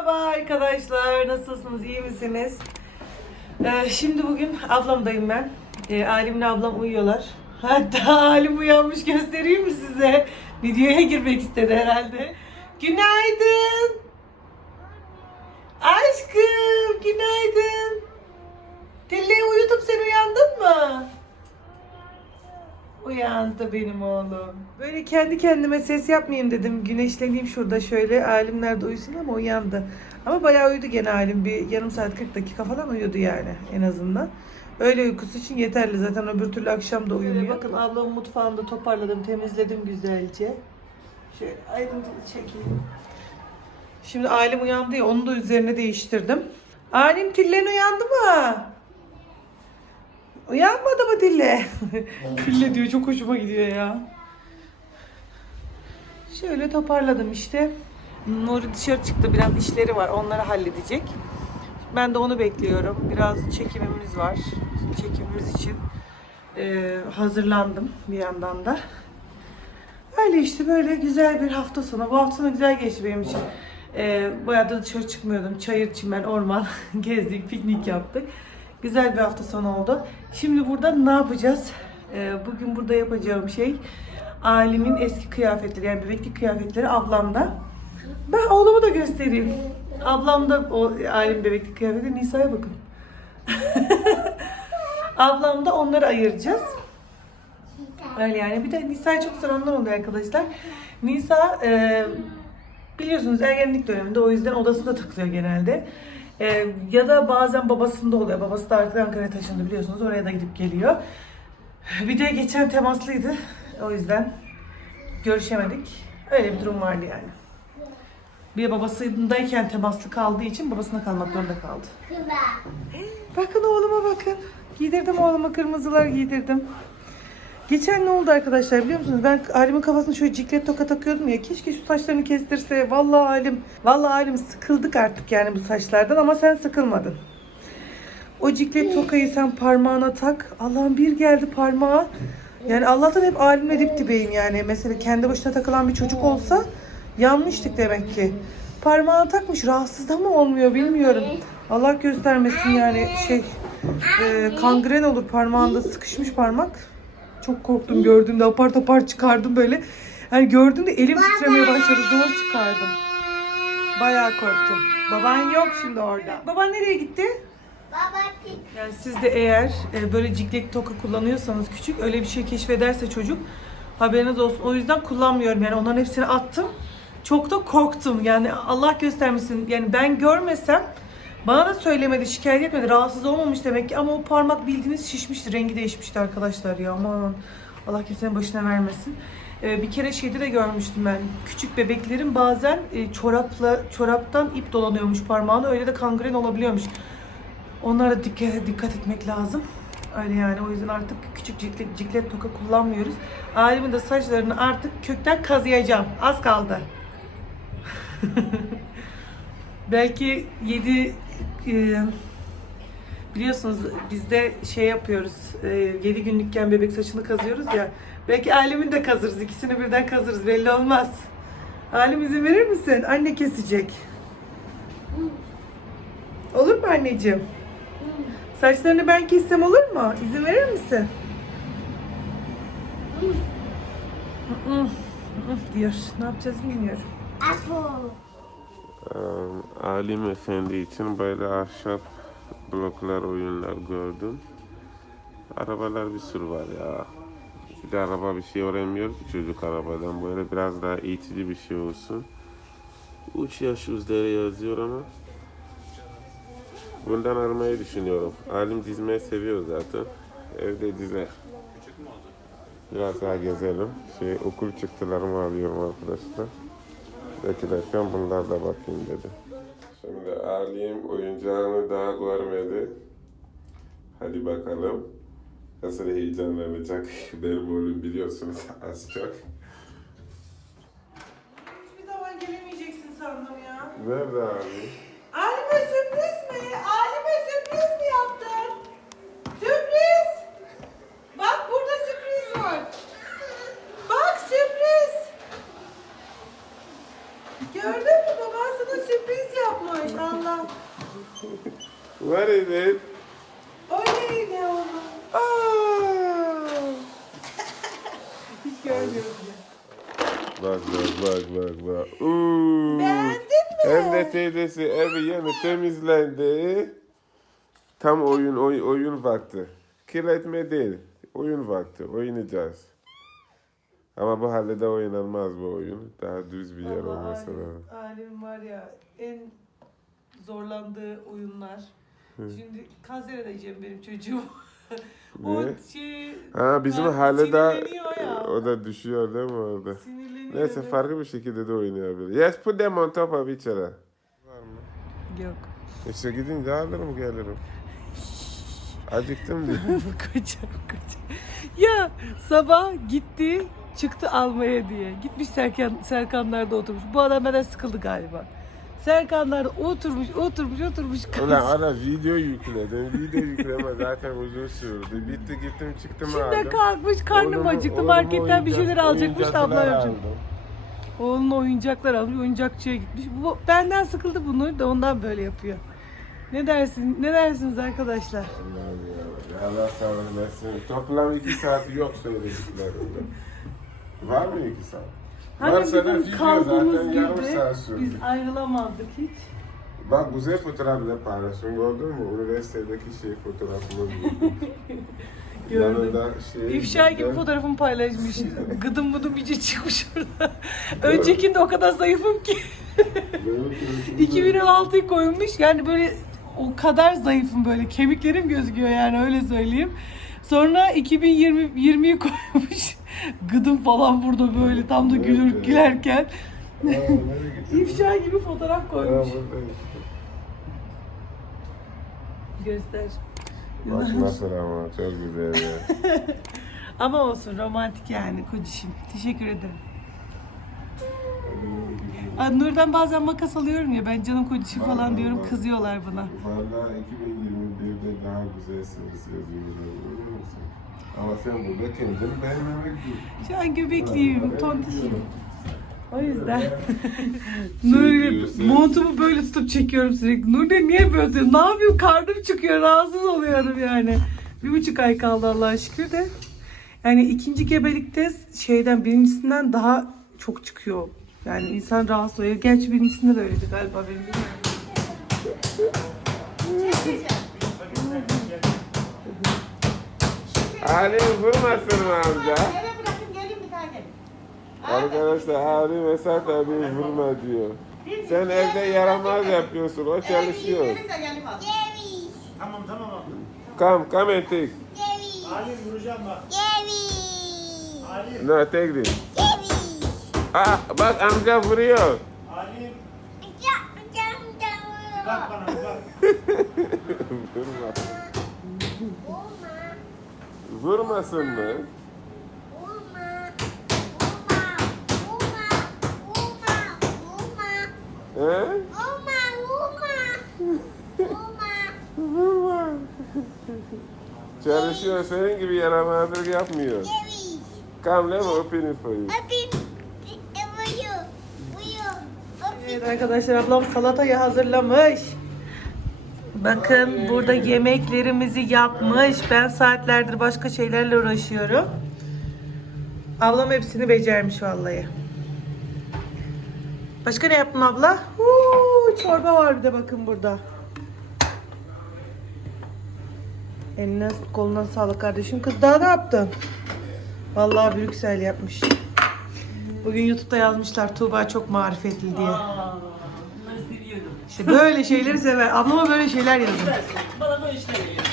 Merhaba arkadaşlar, nasılsınız, iyi misiniz? Ee, şimdi bugün ablamdayım ben. Ee, Alimle ablam uyuyorlar. Hatta Alim uyanmış göstereyim mi size? Videoya girmek istedi herhalde. Günaydın. Aşkım, günaydın. Tilleyi uyutup sen uyandın mı? Uyandı benim oğlum. Böyle kendi kendime ses yapmayayım dedim. Güneşleneyim şurada şöyle. Alimler de uyusun ama uyandı. Ama bayağı uyudu gene alim. Bir yarım saat 40 dakika falan uyudu yani en azından. Öyle uykusu için yeterli. Zaten öbür türlü akşam da uyumuyor. bakın ablamın mutfağında toparladım, temizledim güzelce. Şöyle ayrıntılı çekeyim. Şimdi alim uyandı ya onu da üzerine değiştirdim. Alim Tillen uyandı mı? Uyanmadı mı Dille? Dille diyor çok hoşuma gidiyor ya. Şöyle toparladım işte. Nuri dışarı çıktı biraz işleri var onları halledecek. Ben de onu bekliyorum. Biraz çekimimiz var. Çekimimiz için e, hazırlandım bir yandan da. Öyle işte böyle güzel bir hafta sonu. Bu hafta sonu güzel geçti benim için. E, bayağı da dışarı çıkmıyordum. Çayır, çimen, orman gezdik, piknik yaptık. Güzel bir hafta sonu oldu. Şimdi burada ne yapacağız? Ee, bugün burada yapacağım şey Alim'in eski kıyafetleri yani bebeklik kıyafetleri ablamda. Ben oğlumu da göstereyim. Ablamda o Alim bebeklik kıyafeti Nisa'ya bakın. ablamda onları ayıracağız. Öyle yani. Bir de Nisa'yı çok soranlar oluyor arkadaşlar. Nisa e, biliyorsunuz ergenlik döneminde o yüzden odasında takılıyor genelde. Ee, ya da bazen babasında oluyor. Babası da artık Ankara'ya taşındı biliyorsunuz. Oraya da gidip geliyor. Bir de geçen temaslıydı. O yüzden görüşemedik. Öyle bir durum vardı yani. Bir de babasındayken temaslı kaldığı için babasına kalmak zorunda kaldı. Bakın oğluma bakın. Giydirdim oğluma kırmızılar giydirdim. Geçen ne oldu arkadaşlar biliyor musunuz? Ben Alim'in kafasına şöyle ciklet toka takıyordum ya. Keşke şu saçlarını kestirse. Vallahi Alim, vallahi Alim sıkıldık artık yani bu saçlardan ama sen sıkılmadın. O ciklet tokayı sen parmağına tak. Allah'ım bir geldi parmağa. Yani Allah'tan hep Alim'le dip dibeyim yani. Mesela kendi başına takılan bir çocuk olsa yanmıştık demek ki. Parmağına takmış. Rahatsız da mı olmuyor bilmiyorum. Allah göstermesin yani şey e, kangren olur parmağında sıkışmış parmak. Çok korktum gördüğümde apar topar çıkardım böyle. Yani gördüğümde elim titremeye başladı. Zor çıkardım. Bayağı korktum. Baban yok şimdi orada. Baban nereye gitti? Yani siz de eğer e, böyle ciklet toka kullanıyorsanız küçük öyle bir şey keşfederse çocuk haberiniz olsun. O yüzden kullanmıyorum yani onların hepsini attım. Çok da korktum yani Allah göstermesin yani ben görmesem bana da söylemedi, şikayet etmedi. Rahatsız olmamış demek ki ama o parmak bildiğiniz şişmişti, rengi değişmişti arkadaşlar ya. Aman Allah kimsenin başına vermesin. Ee, bir kere şeyde de görmüştüm ben. Küçük bebeklerin bazen e, çorapla çoraptan ip dolanıyormuş parmağına. Öyle de kangren olabiliyormuş. Onlara dikkat, dikkat etmek lazım. Öyle yani o yüzden artık küçük ciklet, ciklet toka kullanmıyoruz. Alimin de saçlarını artık kökten kazıyacağım. Az kaldı. Belki 7 biliyorsunuz bizde şey yapıyoruz. 7 günlükken bebek saçını kazıyoruz ya. Belki Alem'in de kazırız. ikisini birden kazırız. Belli olmaz. Alem izin verir misin? Anne kesecek. Olur mu anneciğim? Saçlarını ben kessem olur mu? İzin verir misin? Diyor. Ne yapacağız bilmiyorum. Ee, Alim Efendi için böyle ahşap bloklar, oyunlar gördüm. Arabalar bir sürü var ya. Bir de araba bir şey öğrenmiyor ki çocuk arabadan. Böyle biraz daha eğitici bir şey olsun. Üç yaş üzeri yazıyor ama bundan almayı düşünüyorum. Alim dizmeyi seviyor zaten. Evde dizer. Biraz daha gezelim. Şey, okul çıktılarımı alıyorum arkadaşlar. Beklerken bunlar da bakayım dedi. Şimdi Alim oyuncağını daha görmedi. Hadi bakalım. Nasıl heyecanlanacak. Benim oğlum biliyorsunuz az çok. Hiçbir zaman gelemeyeceksin sandım ya. Nerede abi? Alime sürpriz mi? Alime sürpriz mi yaptın? Sürpriz! Bak burada sürpriz var. Bak Allah. What is it? O neydi oğlum? Aa! Hiç görmüyorum bile. Bak bak bak bak bak. Uuu. Beğendin mi? Hem de teyzesi evi yeni temizlendi. Tam oyun oy, oyun vakti. Kirletme değil. Oyun vakti. Oynayacağız. Ama bu halde de oynanmaz bu oyun. Daha düz bir yer Ama olması lazım. Alim var ya en zorlandığı oyunlar. Şimdi kanser edeceğim benim çocuğum. o Ne? şey Ha bizim Ha, hale de sinirleniyor ya. o da düşüyor değil mi orada? sinirleniyor. Neyse farklı bir şekilde de oynayabilir. Yes put them on top of each other. Var mı? Yok. İşte gidince alırım gelirim. Acıktım diye. kocam kocam. Ya sabah gitti çıktı almaya diye. Gitmiş Serkan, Serkanlar'da oturmuş. Bu adam benden sıkıldı galiba. Serkanlar'da oturmuş oturmuş oturmuş. Ulan ara video yükledim. Video yükleme zaten uzun sürdü. Bitti gittim çıktım Şimdi aldım. kalkmış karnım acıktı marketten bir şeyler alacakmış da abla oyuncaklar yapacak. Oğluna oyuncaklar almış oyuncakçıya gitmiş. Bu benden sıkıldı bunu da ondan böyle yapıyor. Ne dersin? Ne dersiniz arkadaşlar? Allah sağlık versin. Toplam iki saati yok söylediklerimde. Var mı iki saat? Hani Varsa da bizim video zaten yarım gibi saat sürdü. biz ayrılamazdık hiç. Bak güzel fotoğrafla paylaştım gördün mü? Üniversitedeki şey fotoğrafımız. Gördüm. Yanında şey. İfşa gibi fotoğrafımı paylaşmış. Gıdım mıdım iyice çıkmış orada. Öncekinde o kadar zayıfım ki. 2016'yı koymuş. Yani böyle o kadar zayıfım böyle. Kemiklerim gözüküyor yani öyle söyleyeyim. Sonra 2020 20'yi koymuş. Gıdım falan burada böyle tam da gülür Evet. gülerken. İfşa gibi fotoğraf koymuş. Göster. Bak nasıl ama çok güzel ya. Ama olsun romantik yani kocişim. Teşekkür ederim. Nur'dan bazen makas alıyorum ya ben canım kocişim falan diyorum kızıyorlar bana. Valla 2021'de daha güzelsiniz yazıyorlar musun? Ama sen burada kendini beğenmemek değil. Şu an göbekliyim, tontişim. O yüzden. Şey Nur diyorsun. montumu böyle tutup çekiyorum sürekli. Nur de niye böyle tutuyorsun? Ne yapayım? Karnım çıkıyor. Rahatsız oluyorum yani. Bir buçuk ay kaldı Allah'a şükür de. Yani ikinci gebelikte şeyden birincisinden daha çok çıkıyor. Yani insan rahatsız oluyor. Gerçi birincisinde de öyleydi galiba benim bilmiyorum. Ali vurmasın mı amca? Arkadaşlar Ali Mesat abi vurma diyor. Sen evde yaramaz yapıyorsun, o çalışıyor. Tamam tamam abla. Come, come and take. Alim vuracağım bak. Alim. No, take this. Ah, bak amca vuruyor. Alim. Bak bana bak. Vurma. Vurmasın mı? He? Vurma. Çalışıyor, senin gibi yaramazlık yapmıyor. Come, let me open it for you. Evet arkadaşlar ablam salatayı hazırlamış. Bakın burada yemeklerimizi yapmış. Ben saatlerdir başka şeylerle uğraşıyorum. Ablam hepsini becermiş vallahi. Başka ne yaptın abla? Huu, çorba var bir de bakın burada. Eline koluna sağlık kardeşim. Kız daha ne yaptın? Vallahi Brüksel yapmış. Bugün YouTube'da yazmışlar Tuğba çok marifetli diye. İşte böyle şeyleri sever. Ablama böyle şeyler yazın. Bana böyle işler geliyor.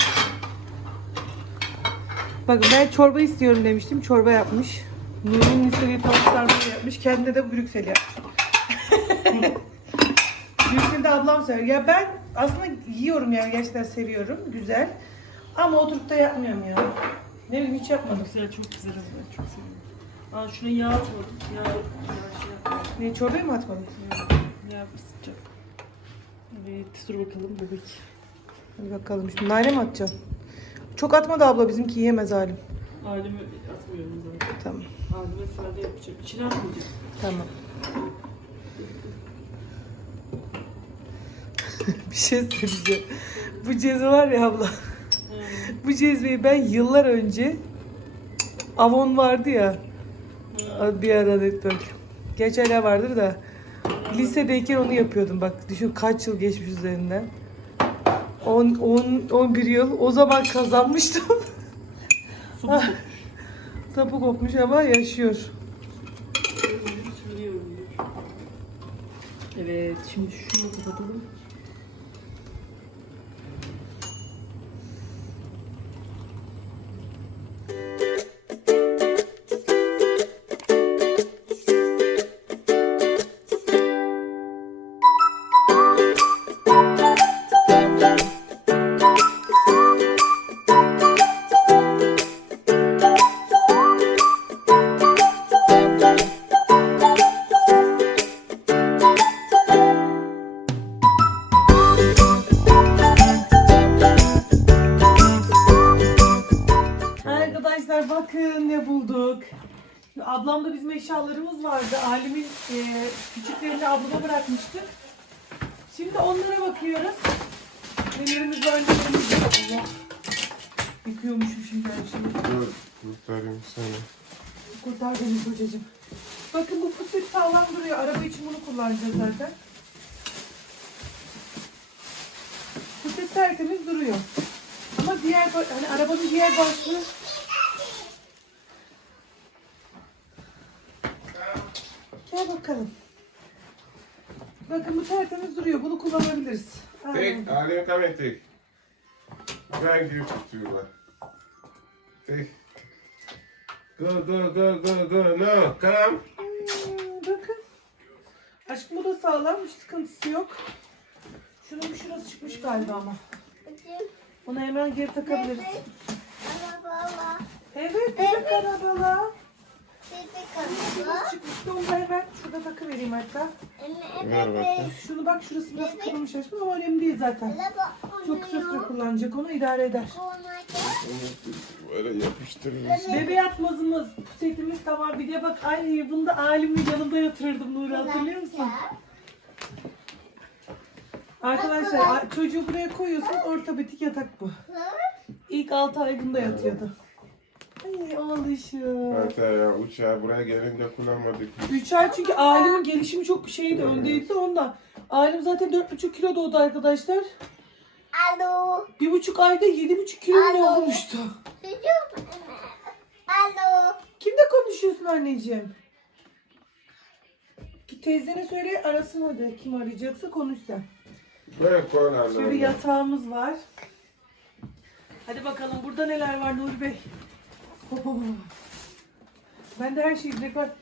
Bakın ben çorba istiyorum demiştim. Çorba yapmış. Nur'un istediği tavuk sarmayı yapmış. Kendine de Brüksel yapmış. Brüksel de ablam sever. Ya ben aslında yiyorum yani gerçekten seviyorum. Güzel. Ama oturup da yapmıyorum ya. Ne bileyim hiç yapmadım. Güzel, çok güzel. Ben çok seviyorum. Aa şuna yağ atmadım. Yağ, yağ şey yapmadım. Ne çorbayı mı atmadın? Yağ sıcak. Evet, dur bakalım bebek. Hadi bakalım. Şimdi nane mi atacaksın? Çok atmadı abla bizimki yiyemez halim. Halime atmıyorum zaten. Tamam. Halime sade yapacağım. İçine atmayacağım. Tamam. bir şey söyleyeceğim. Bu cezve var ya abla. Bu cezveyi ben yıllar önce Avon vardı ya. Bir ara network. Geç hala vardır da. Lisedeyken onu yapıyordum bak. Düşün kaç yıl geçmiş üzerinden. 10, 10, 11 yıl. O zaman kazanmıştım. Sapı kopmuş ama yaşıyor. Evet şimdi şunu kapatalım. Arkadaşlar bakın ne bulduk. Ablamda bizim eşyalarımız vardı. Alimin e, küçüklerini ablama bırakmıştık. Şimdi onlara bakıyoruz. Nelerimiz var nelerimiz yok. Allah. Yıkıyormuşum şimdi her şeyi. Dur, kurtarayım seni. Kurtar beni kocacığım. Bakın bu fıstık sağlam duruyor. Araba için bunu kullanacağız zaten. Fıstık tertemiz duruyor. Ama diğer hani arabanın diğer başlığı Gel bakalım. Bakın bu tertemiz duruyor. Bunu kullanabiliriz. Aynen. Alim, come and take. Thank you, Tuba. Take. Go, go, go, go, go. No, come. Hmm, bakın. Aşkım bu da sağlam. Hiç sıkıntısı yok. Şunun bir şurası çıkmış galiba ama. Onu hemen geri takabiliriz. Evet, bebek arabala. Şurası çıkmıştı. Onu da hemen şurada takıvereyim hatta. Ver bakayım. Şunu bak şurası biraz kırılmış aşkım ama önemli değil zaten. Çok kısa süre kullanacak onu idare eder. Böyle yapıştırırız. Bebe yatmazımız, pusetimiz tamam. Bir de bak ay bunu da alimin yanında yatırırdım Nuri hatırlıyor musun? Arkadaşlar çocuğu buraya koyuyorsunuz ortopedik yatak bu. İlk 6 ay bunda yatıyordu. Ay oğluşum. Hatta ya uçağı buraya gelince kullanmadık. 3 ay çünkü Alim'in gelişimi çok şeydi öndeydi ondan. Alim zaten 4,5 kilo doğdu arkadaşlar. Alo. Bir buçuk ayda 7,5 kilo ne Alo. olmuştu? Alo. Kimle konuşuyorsun anneciğim? Ki teyzene söyle arasın hadi kim arayacaksa konuş sen. Böyle koy Şöyle yatağımız var. Hadi bakalım burada neler var Nuri Bey. Hop hop hop. Ben de her şeyi direkt bak.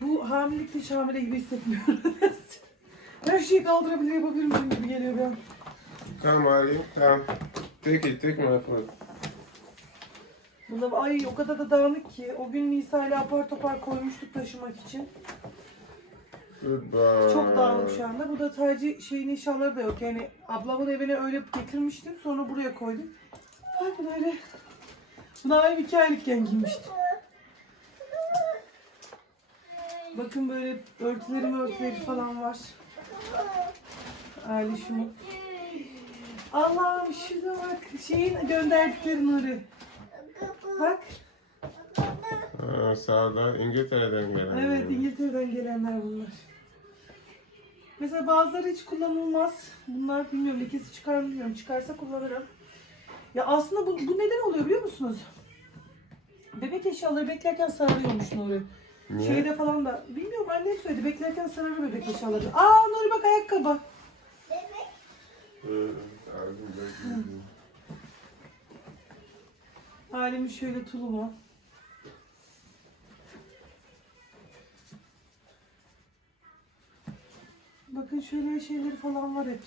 Bu hamilelikte hiç hamile gibi hissetmiyorum. her şeyi kaldırabilir yapabilirim gibi geliyor bana. Come Alim, come. Take it, take my food. Bunda ay o kadar da dağınık ki. O gün Nisa ile apar topar koymuştuk taşımak için. Goodbye. Çok dağınık şu anda. Bu da sadece şeyin eşyaları da yok. Yani ablamın evine öyle getirmiştim. Sonra buraya koydum. Bakın öyle. Bunu ayım iki aylıkken giymiştim. Bakın böyle örtüleri örtüleri falan var. Aile şunu. Allah'ım şuna bak. Şeyin gönderdikleri Nuri. Bak. Ha, sağdan İngiltere'den gelen. Evet İngiltere'den gelenler bunlar. Mesela bazıları hiç kullanılmaz. Bunlar bilmiyorum lekesi çıkar mı bilmiyorum. Çıkarsa kullanırım. Ya aslında bu, bu neden oluyor biliyor musunuz? Bebek eşyaları beklerken sarılıyormuş Nuri. Niye? Şeyde falan da. Bilmiyorum annem söyledi. Beklerken sarılır bebek eşyaları. Aa Nuri bak ayakkabı. Hı, Alim bekliyorum. Halimi şöyle tulumu. Bakın şöyle şeyleri falan var hep.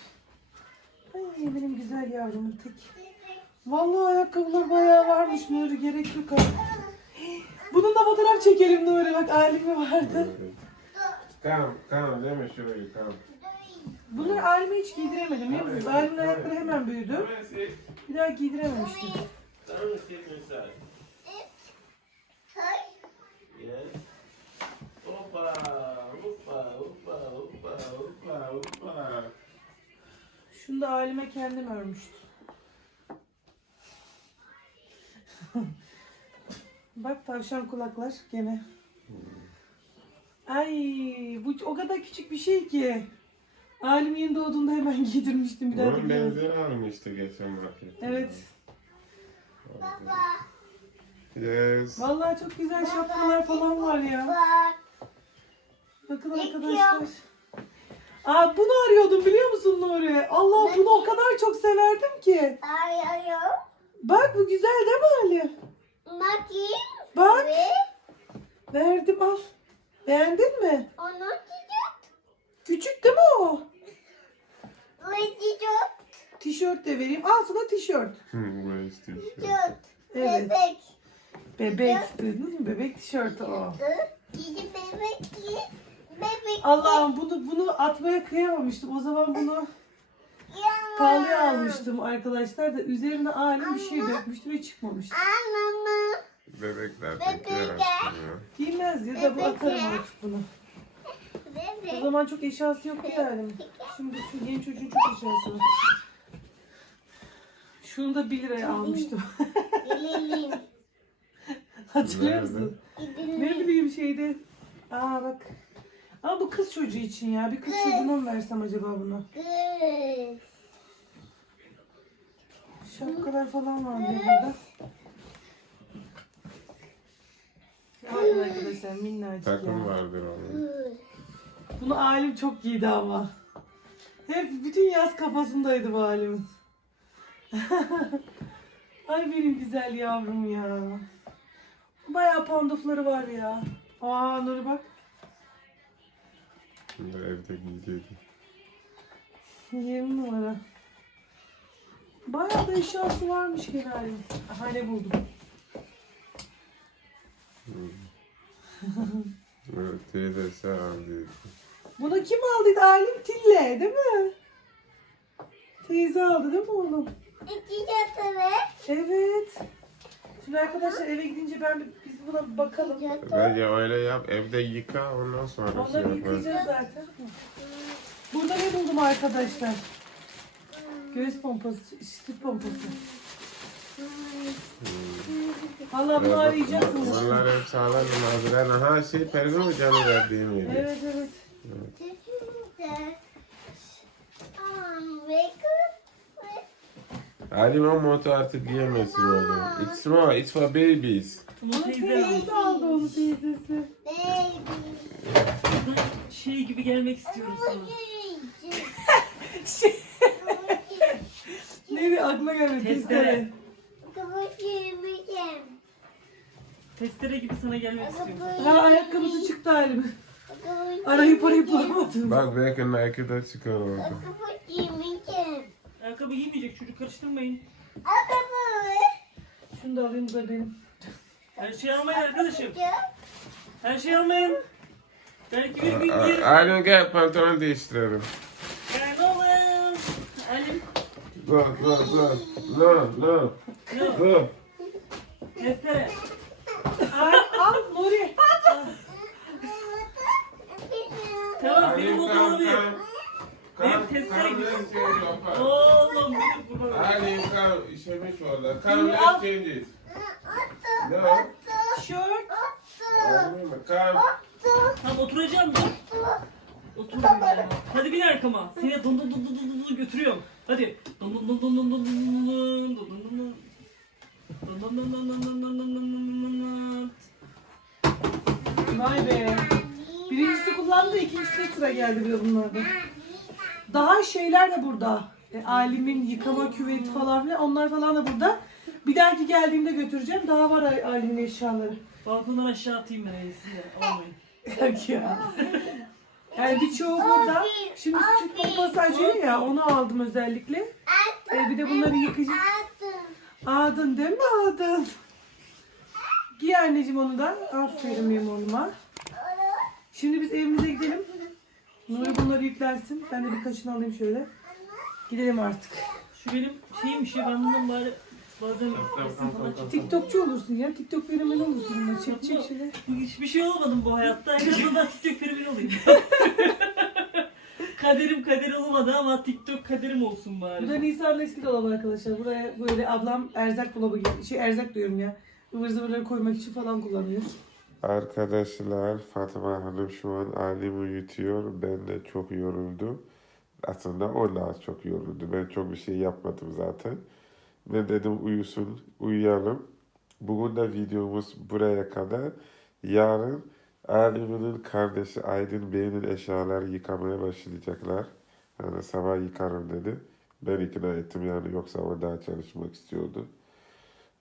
Ay benim güzel yavrumun tek. Vallahi ayakkabılar bayağı varmış Nuri gerek yok ha. Bunun da fotoğraf çekelim Nuri bak Alim'i vardı. Tamam tamam deme şurayı tamam. Bunları Alim'e hiç giydiremedim biliyor musunuz? Alim'in ayakları hemen büyüdü. Bir daha giydirememiştim. Şunu da Alim'e kendim örmüştüm. Bak tavşan kulaklar gene. Ay bu o kadar küçük bir şey ki. Alim yeni doğduğunda hemen giydirmiştim bir daha da Bunun benzeri almıştı geçen marketten. Evet. Yes. Vallahi çok güzel şapkalar falan var ya. Bak. Bakın arkadaşlar. Aa bunu arıyordum biliyor musun Nuri? Allah bunu o kadar çok severdim ki. Arıyorum. Bak bu güzel değil mi Ali? Bakayım. Bak Ve verdim al. Beğendin mi? onu çiçek. Küçük değil mi o? Ve çiçek. Tişört de vereyim. Al sana tişört. Bu. Çiçek. Evet. Bebek. Bebek. Duydunuz mu? Bebek tişörtü o. Cici bebek. Bebek. Allah'ım bunu bunu atmaya kıyamamıştım. O zaman bunu. Pahalıya almıştım arkadaşlar da üzerine alim bir şey dökmüştü ve çıkmamıştı. Anamı. Bebekler Bebek. pek yaraşmıyor. Giymez ya da bu atarım artık bunu. O Bebek. zaman çok eşyası yoktu yani. Şimdi şu yeni çocuğun çok eşyası var. Şunu da 1 liraya almıştım. Hatırlıyor musun? Ne bileyim şeyde. Aa bak. Ama bu kız çocuğu için ya. Bir kız çocuğuna mı versem acaba bunu? Kız. Şapkalar falan var de burada. Bakın arkadaşlar minnacık Takım ya. vardır onun. Bunu alim çok giydi ama. Hep bütün yaz kafasındaydı bu alimin. Ay benim güzel yavrum ya. Bayağı pandufları var ya. Aa Nuri bak. Şimdi evde giyecekti. 20 numara. Bayağı da eşyası varmış gene alimin. Aha ne buldum. Evet, teyzesi aldı. Bunu kim aldıydı? Alim Tille değil mi? Teyze aldı değil mi oğlum? Evet. Şimdi arkadaşlar eve gidince ben bir- biz buna bir bakalım. Bence öyle yap, evde yıka ondan sonra şey Onları yaparsın. yıkayacağız zaten. Burada ne buldum arkadaşlar? Göğüs pompası, süt pompası. Valla bunu arayacaksınız. Bunlar hep sağlam malzemeler. Aha şey pergama canı verdiğim gibi. Evet evet. Halim o montu artık giyemezsin oğlum. It's small, it's for babies. Bunu Ama teyze aldı onu teyzesi. Baby. şey gibi gelmek istiyorum sana. Şey, ne bir aklına gelmedi. Testere. Testere. Kıvırcığım. Testere gibi sana gelmek istiyorum. Ha ayakkabısı çıktı halim. Arayıp arayıp bulamadım. Bak belki Nike'da çıkar orada. Kıvırcığım. Ayakkabı giymeyecek çocuk karıştırmayın. Şunu da alayım bu da benim. Her şeyi almayın arkadaşım. Her şeyi almayın. Belki bir gün giyerim. Halim gel pantolon değiştirelim. Lö, lö, lö, lö, lö, lö. Estere. Al, al Nuri. Tamam benim bu doğru değil. Benim testere gitsin. Oğlum benim bu Ali kan işemiş orada. Kan exchange it. No. Shirt. Kan. Tamam oturacağım dur arkama. Seni don don don don don don götürüyorum. Hadi. Don don don don don. Don don don don don don don don don don don don. Vay be. Birincisi kullandı, ikincisine sıra geldi bir de bunlardan. Daha şeyler de burada. E, alimin yıkama küveti falan filan onlar falan da burada. Bir dahaki geldiğimde götüreceğim. Daha var Al- alimin eşyaları. Balkondan aşağı atayım ben en iyisi de. Olmayın. Yok ya. Yani birçoğu burada. Şimdi süt pompası acıyor ya onu aldım özellikle. E, bir de bunları yıkayacağım. Adın değil mi Adın? Giy anneciğim onu da. Aferin benim oğluma. Şimdi biz evimize gidelim. Nuri bunları yüklensin. Ben de birkaçını alayım şöyle. Gidelim artık. Şu benim şeymiş ya ben bundan bari bazen. TikTokçu olursun ya. TikTok fenomeni olursun. bununla. Çek çek şeyler. Hiçbir şey olmadım bu hayatta. En azından TikTok fenomeni olayım. Kaderim kader olmadı ama TikTok kaderim olsun Bu da bari. Nisa'nın eski dolabı arkadaşlar. Buraya böyle ablam erzak dolabı gibi. Şey erzak diyorum ya. ıvır zıvırları koymak için falan kullanıyor. Arkadaşlar Fatma Hanım şu an ailemi uyutuyor. Ben de çok yoruldum. Aslında o daha çok yoruldu. Ben çok bir şey yapmadım zaten. Ben dedim uyusun, uyuyalım. Bugün de videomuz buraya kadar. Yarın Alim'in kardeşi Aydın Bey'in eşyaları yıkamaya başlayacaklar. Yani sabah yıkarım dedi. Ben ikna ettim yani yoksa o daha çalışmak istiyordu.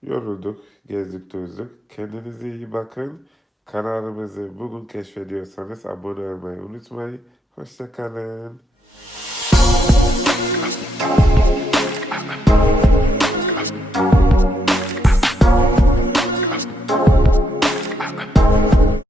Yorulduk, gezdik tozduk. Kendinize iyi bakın. Kanalımızı bugün keşfediyorsanız abone olmayı unutmayın. Hoşçakalın. Let's go.